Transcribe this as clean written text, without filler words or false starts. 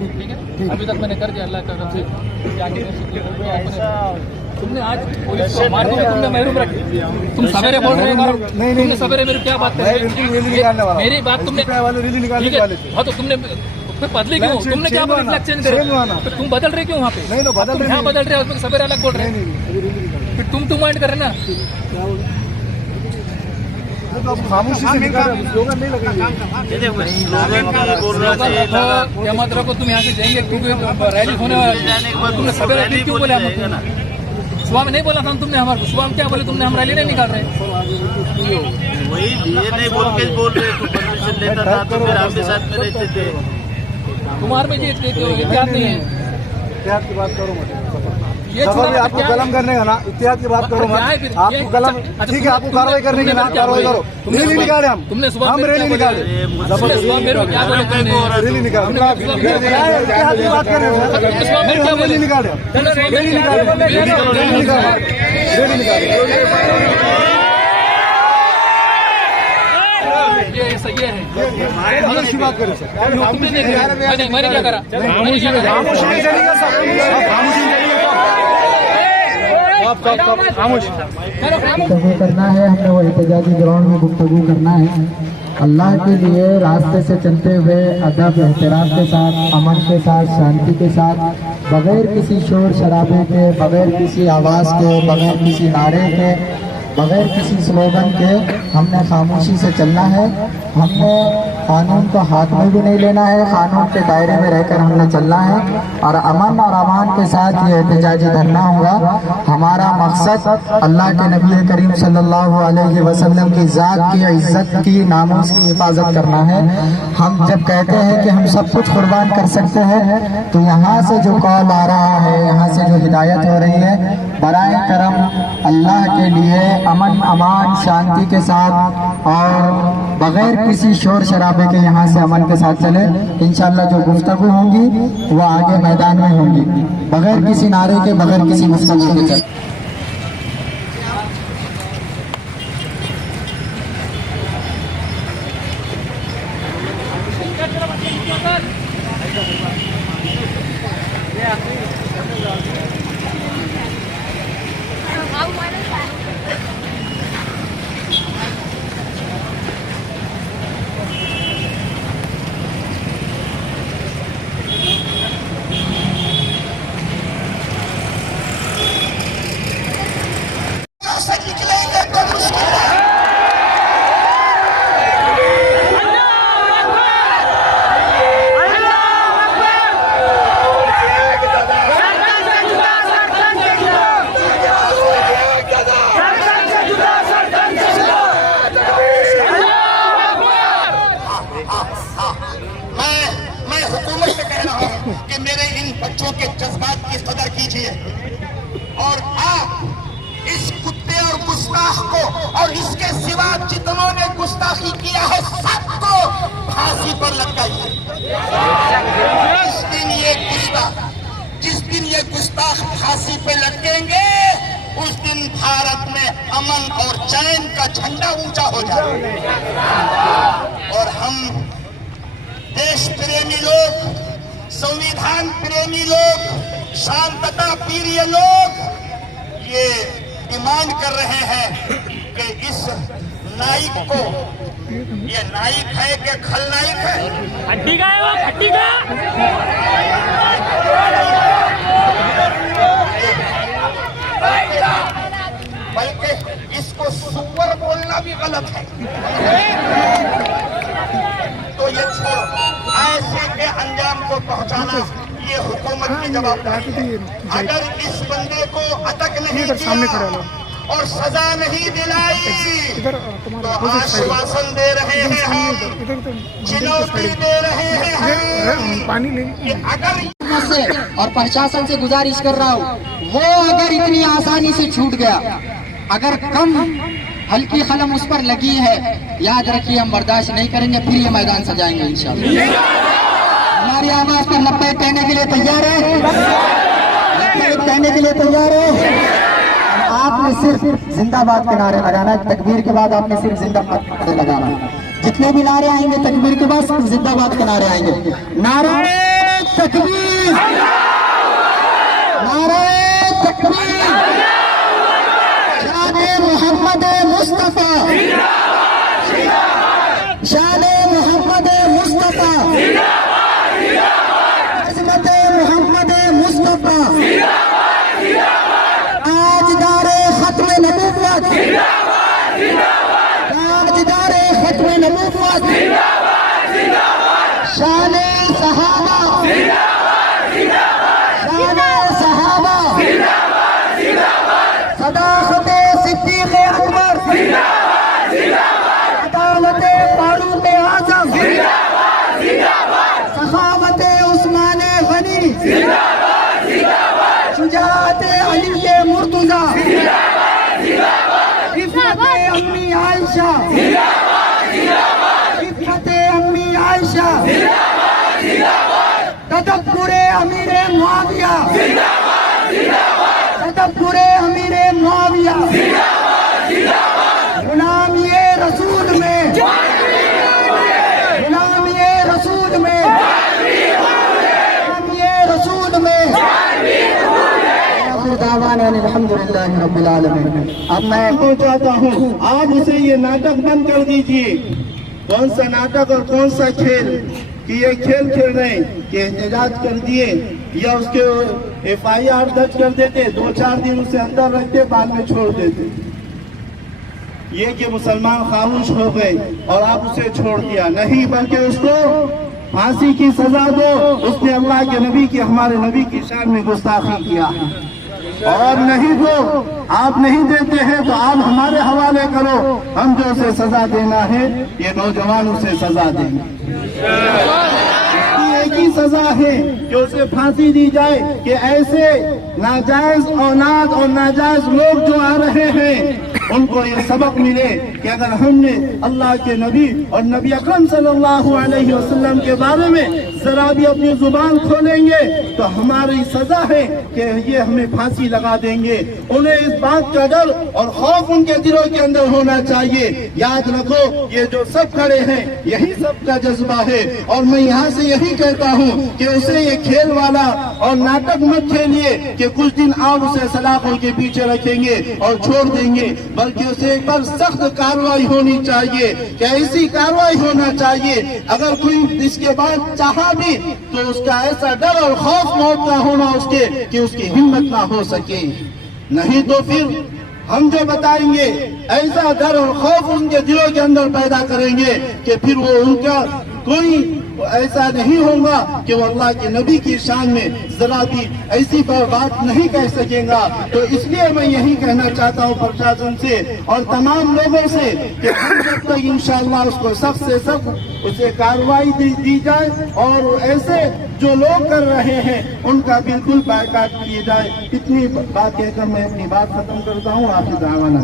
ठीक है, अभी तक मैंने कर दिया अल्लाह का करम से। तुमने आज पुलिस को मार दिया, तुमने महरूम रखी। तुम सवेरे बोल रहे हो, तुमने सवेरे मेरी क्या बात कर रहे हो? मेरी बात तुमने ठीक है, हाँ तो तुमने फिर बदले क्यों? तुमने क्या बोला चेंज करे? तो तुम बदल रहे क्यों वहाँ पे? नहीं, बदल रहे, यहाँ बदल रहे हो, सवेरे अलग बोल रहे हैं। फिर तुम माइंड कर रहे ना, खामोशी से स्लोगन नहीं लगेगा। मत रखो, तुम यहाँ से जाएंगे क्योंकि रैली होने वाली। तुमने सवेरे क्यों बोले? सुबह में नहीं बोला था तुमने हमारे? सुबह में क्या बोले तुमने? हम रैली नहीं निकाल रहे। वही ये नहीं बोल के बोल रहे तो परमिशन लेता था तो फिर आपके साथ में रहते थे। तुम्हारे में ये इतिहाद नहीं है। इतिहाद की बात करो मत, ये आपको कलम करने का ना, इतिहाद की बात करो मत। आपको कलम ठीक है, आपको कार्रवाई करने की ना, कार्रवाई करो। रैली निकाले तुमने सुबह हम रैली निकाले, रैली निकाले, इतिहाद की बात कर रहे हैं, रैली निकाले, रैली निकाले, रैली निकाले। ये सही है, की बात करें सर, तुमने नहीं किया, मैंने क्या करा? गुफ्तगू करना है, हमने वो एहतजाजी ग्राउंड में गुफ्तगू करना है। अल्लाह के लिए रास्ते से चलते हुए अदब एहतराम के साथ, अमन के साथ, शांति के साथ, बगैर किसी शोर शराबे के, बगैर किसी आवाज़ के, बगैर किसी नारे के, बगैर किसी स्लोगन के हमने खामोशी से चलना है। हमने कानून को हाथ में भी नहीं लेना है, कानून के दायरे में रहकर हमने चलना है और अमन और अमान के साथ ये एहतजाजी धरना होगा। हमारा मकसद अल्लाह के नबी करीम सल्लल्लाहु अलैहि वसल्लम की ज़ात की, इज़्ज़त की, नामूस की हिफाजत करना है। हम जब कहते हैं कि हम सब कुछ कुर्बान कर सकते हैं तो यहाँ से जो कॉल आ रहा है, यहाँ से जो हिदायत हो रही है, बराए करम अल्लाह के लिए अमन अमान शांति के साथ और बगैर किसी शोर शराबे के यहाँ से अमन के साथ चले। इंशाअल्लाह जो गुफ्तगू होंगी वो आगे मैदान में होंगी, बगैर किसी नारे के, बगैर किसी गुफ्तगू के चले। कि मेरे इन बच्चों के जज्बात की कदर कीजिए और आप इस कुत्ते और गुस्ताख को और इसके सिवा जितनों ने गुस्ताखी किया है सबको फांसी पर लटकाइए। जिस दिन ये गुस्ताख फांसी पे लटकेंगे उस दिन भारत में अमन और चैन का झंडा ऊंचा हो जाएगा और हम देश प्रेमी लोग, संविधान प्रेमी लोग, शांतता प्रिय लोग ये डिमांड कर रहे हैं कि इस नाइक को, ये नाइक है कि खलनाइक है? हड्डी का है वो, हड्डी का। बल्कि इसको सुअर बोलना भी गलत है। तो ये छोड़ो, ऐसे के अंजाम को पहुंचाना ये हुकूमत की जवाबदारी है। अगर इस बंदे को अटक नहीं किया और सजा नहीं दिलाई तो आश्वासन दे रहे हैं हम, चुनौती दे रहे हैं हम कि अगर से और प्रशासन से गुजारिश कर रहा हूँ, वो अगर इतनी आसानी से छूट गया, अगर कम हल्की कलम उस पर लगी है, याद रखिए हम बर्दाश्त नहीं करेंगे, फिर ये मैदान सजाएंगे इंशाअल्लाह। हमारी आवाज पर लब्बैक कहने के लिए तैयार है, लब्बैक कहने के लिए तैयार है। आपने सिर्फ जिंदाबाद के नारे लगाना है, तकबीर के बाद आपने सिर्फ जिंदाबाद के नारे लगाना है। जितने भी नारे आएंगे तकबीर के बाद सिर्फ जिंदाबाद के नारे आएंगे। नारे तकबीर। शाने सहाबा, शाने सहाबा, सदाकते सिद्दीक़ अकबर, अदालते फारूक आज़म, सखावते उस्मान गनी, शुजाअते अली के मुर्तज़ा, इफ़्फ़ते अम्मी आयशा, इफ़्फ़ते अम्मी आयशा, तदब्बुरे अमीरे मुआविया, तदब्बुरे अमीरे मुआविया, गुलामी रसूल में, गुलामी रसूल में, गुलामी रसूल में। अल्हम्दुलिल्लाह रब्बिल आलमीन। अब मैं चाहता हूँ आज उसे ये नाटक बंद कर दीजिए। कौन सा नाटक और कौन सा खेल कि ये खेल खेल रहे हैं कि एहतजाज कर दिए या उसके FIR दर्ज कर देते, 2-4 दिन उसे अंदर रखते, बाद में छोड़ देते। ये कि मुसलमान खामोश हो गए और आप उसे छोड़ दिया, नहीं बल्कि उसको फांसी की सजा दो। उसने अल्लाह के नबी की, हमारे नबी की शान में गुस्ताखी किया है। और नहीं तो आप नहीं देते हैं तो आप हमारे हवाले करो, हम जो उसे सजा देना है ये नौजवान उसे सजा देंगे। एक ही सजा है कि उसे फांसी दी जाए कि ऐसे नाजायज औलाद और नाजायज लोग जो आ रहे हैं उनको ये सबक मिले कि अगर हमने अल्लाह के नबी और नबी अकरम सल्लल्लाहु अलैहि वसल्लम के बारे में जरा भी अपनी जुबान खोलेंगे तो हमारी सजा है कि ये हमें फांसी लगा देंगे। उन्हें इस बात का डर और खौफ उनके दिलों के अंदर होना चाहिए। याद रखो ये जो सब खड़े हैं यही सबका जज्बा है। और मैं यहाँ से यही कहता हूँ कि उसे ये खेल वाला और नाटक मत खेलिए कि कुछ दिन आप उसे सलाखों के पीछे रखेंगे और छोड़ देंगे, बल्कि उसे एक बार सख्त कार्रवाई होनी चाहिए कि ऐसी कार्रवाई होना चाहिए अगर कोई इसके बाद चाहा भी तो उसका ऐसा डर और खौफ मौत का होना उसके कि उसकी हिम्मत ना हो सके। नहीं तो फिर हम जो बताएंगे ऐसा डर और खौफ उनके दिलों के अंदर पैदा करेंगे कि फिर वो उनका कोई ऐसा नहीं होगा कि वो अल्लाह के नबी की शान में जरा भी ऐसी बात नहीं कह सकेगा। तो इसलिए मैं यही कहना चाहता हूँ प्रशासन से और तमाम लोगों से कि हम जब तक इंशाअल्लाह उसको सख्त से सख्त उसे कार्रवाई दी जाए और ऐसे जो लोग कर रहे हैं उनका बिल्कुल बायकाट किए जाए। इतनी बात कहकर मैं अपनी बात खत्म करता हूँ। आपकी दावाना